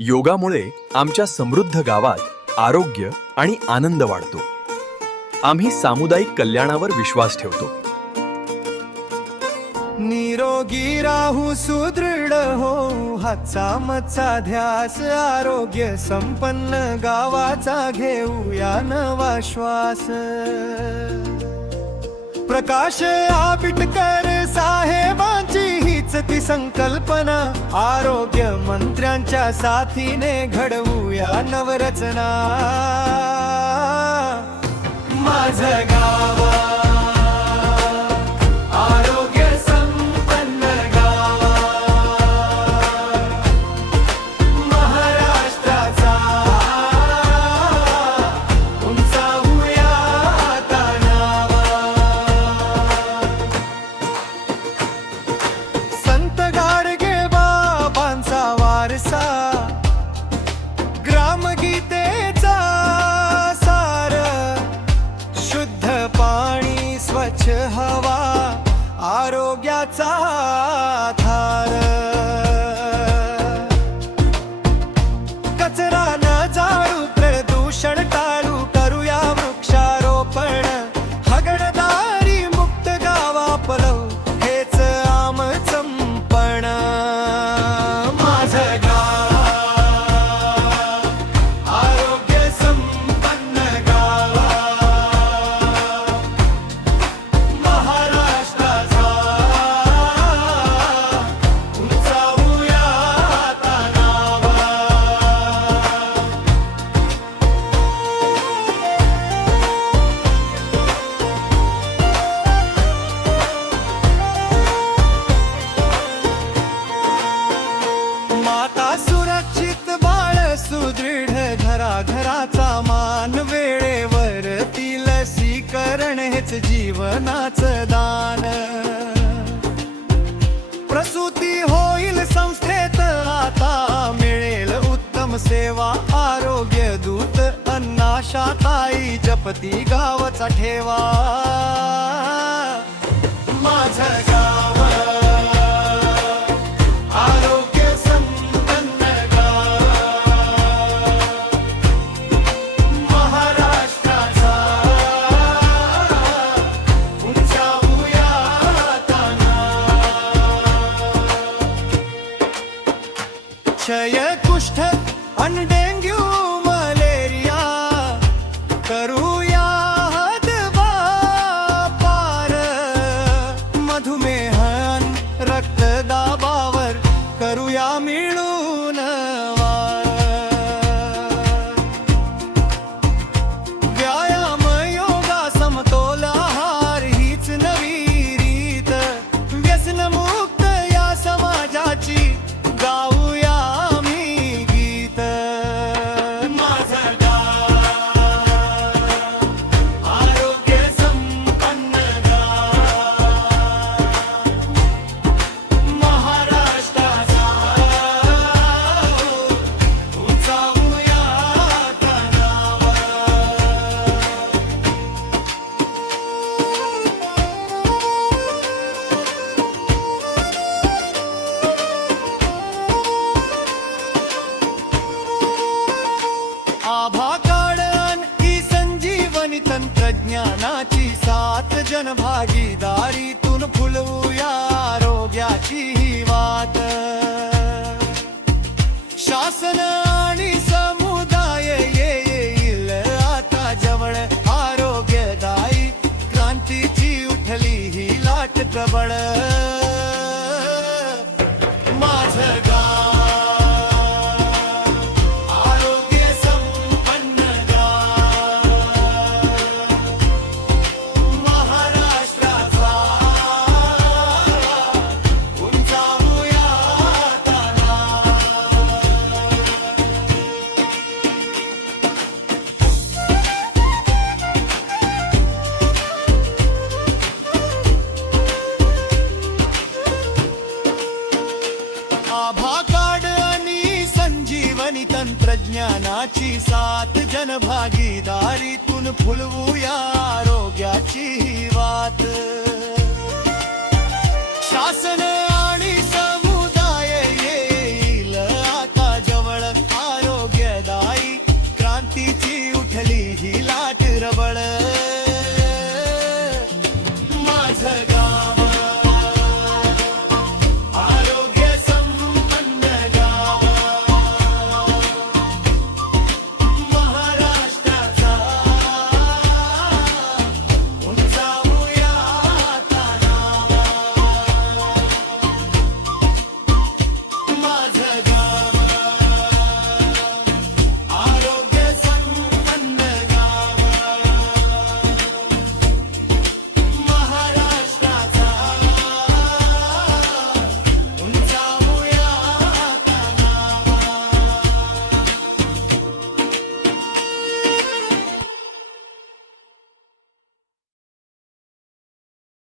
योगामुळे आमच्या समृद्ध गावात आरोग्य आणि आनंद वाढतो. आम्ही सामुदायिक कल्याणावर विश्वास ठेवतो. निरोगी राहू सुदृढ हो हाचा मचा ध्यास आरोग्य संपन्न गावाचा घेऊया नवा श्वास. प्रकाश आबिटकर साहेबांची हीच ती संकल्पना आरोग्य मंत्र्यांच्या साथीने घडवूया नवरचना. माझं गाव आरोग्य संपन्न गाव महाराष्ट्राचा उंचावूया आता नाव. संत गाडगे बाबांचा वारसा ग्रामगीतेचा सार शुद्ध पाणी स्वच्छ हवा आरोग्याचा आधार. कचरा न जाळू प्रदूषण टाळू करूया वृक्षारोपण हगणदारी मुक्त गावा पलवू हेच आमचं पण. माझं गाव आरोग्य संपन्न गाव महाराष्ट्राचा उंचावूया आता नाव. माता सुरक्षित बाळ सुदृढ घराघराचा मान वेळेवर ती लसीकरण हेच जीवनाचं दान. प्रसूती होईल संस्थेत आता मिळेल उत्तम सेवा आरोग्य दूत अन्नाशाताई जपती गावचा ठेवा. माझं गाव आरोग्य संपन्न गाव महाराष्ट्राचा उंचावूया आता नाव. क्षय कुष्ठ आणि डेंग्यू मलेरिया करूया हद्दपार. मधुमेह रक्तदाबावर करूया मिळून वार. व्यायाम योगा समतोल आहार हीच नवी रीत व्यसनमुक्त या समाजाची गाऊया आम्ही गीत. माझं गाव आरोग्य संपन्न गाव महाराष्ट्राचा उंचावूया आता नाव. आभा काढण ही संजीवनी तंत्रज्ञानाची साथ जनभागीदारीतून फुलवूया आरोग्याची ही वाट. शासन आणि समुदाय येईल आता जवळ आरोग्यदायी क्रांतीची उठली ही लाट प्रबळ. माझं गाव आरोग्य संपन्न गाव महाराष्ट्राचा उंचावूया आता नाव. आभा कार्ड आणि संजीवनी तंत्रज्ञानाची साथ जनभागीदारीतून फुलवूया आरोग्याची ही वाट. शासन